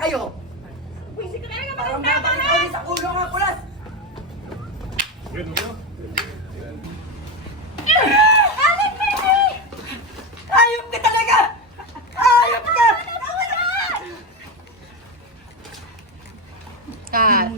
kayo! Pwisit ka talaga Parang maganda babalik ha! ulit sa ulo nga kulas! Aling baby! Ayop ka talaga! Ayop ka! Cut.